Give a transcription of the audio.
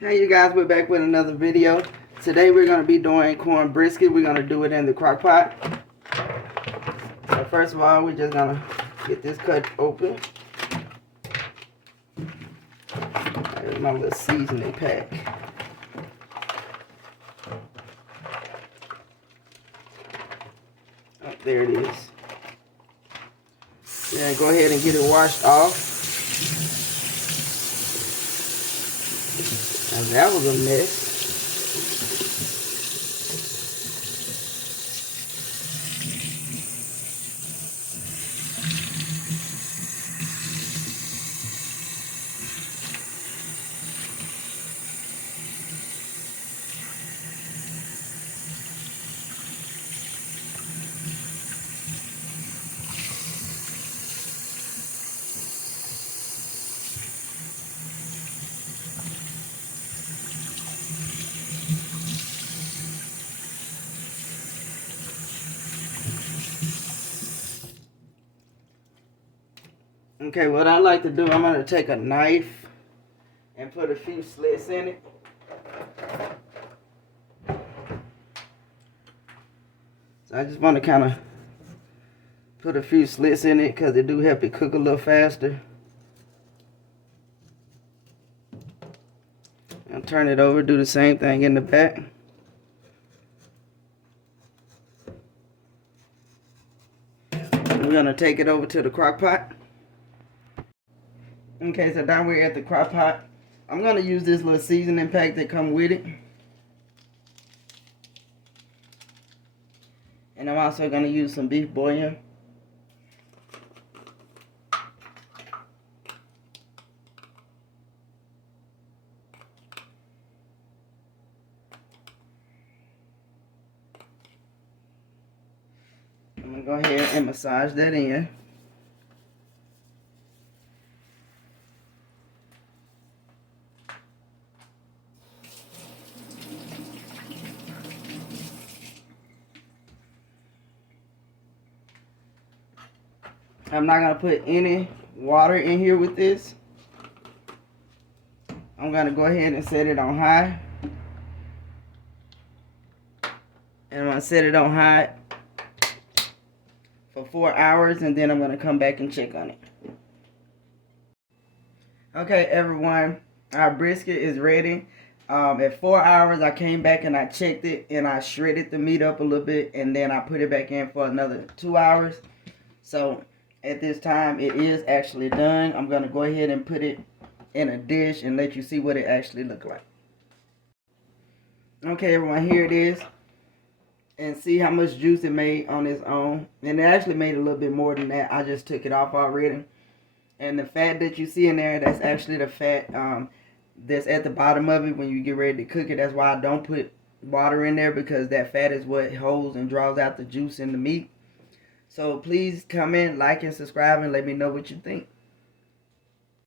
Hey you guys, we're back with another video. Today we're going to be doing corn brisket. We're going to do it in the crock pot. So first of all, we're just going to get this cut open. There's my little seasoning pack. Oh, there it is. Then go ahead and get it washed off. Now that was a mess. Okay, what I like to do, I'm going to take a knife and put a few slits in it. So I just want to kind of put a few slits in it because it do help it cook a little faster. And turn it over, do the same thing in the back. We're going to take it over to the crock pot. Okay, so down we're at the crock pot. I'm going to use this little seasoning pack that come with it. And I'm also going to use some beef bouillon. I'm going to go ahead and massage that in. I'm not going to put any water in here with this. I'm going to go ahead and set it on high. And I'm going to set it on high for 4 hours, and then I'm going to come back and check on it. Okay, everyone, our brisket is ready. At 4 hours, I came back and I checked it, and I shredded the meat up a little bit, and then I put it back in for another 2 hours. So at this time, it is actually done. I'm going to go ahead and put it in a dish and let you see what it actually looks like. Okay, everyone, here it is. And see how much juice it made on its own. And it actually made a little bit more than that. I just took it off already. And the fat that you see in there, that's actually the fat that's at the bottom of it when you get ready to cook it. That's why I don't put water in there, because that fat is what holds and draws out the juice in the meat. So please comment, like, and subscribe, and let me know what you think.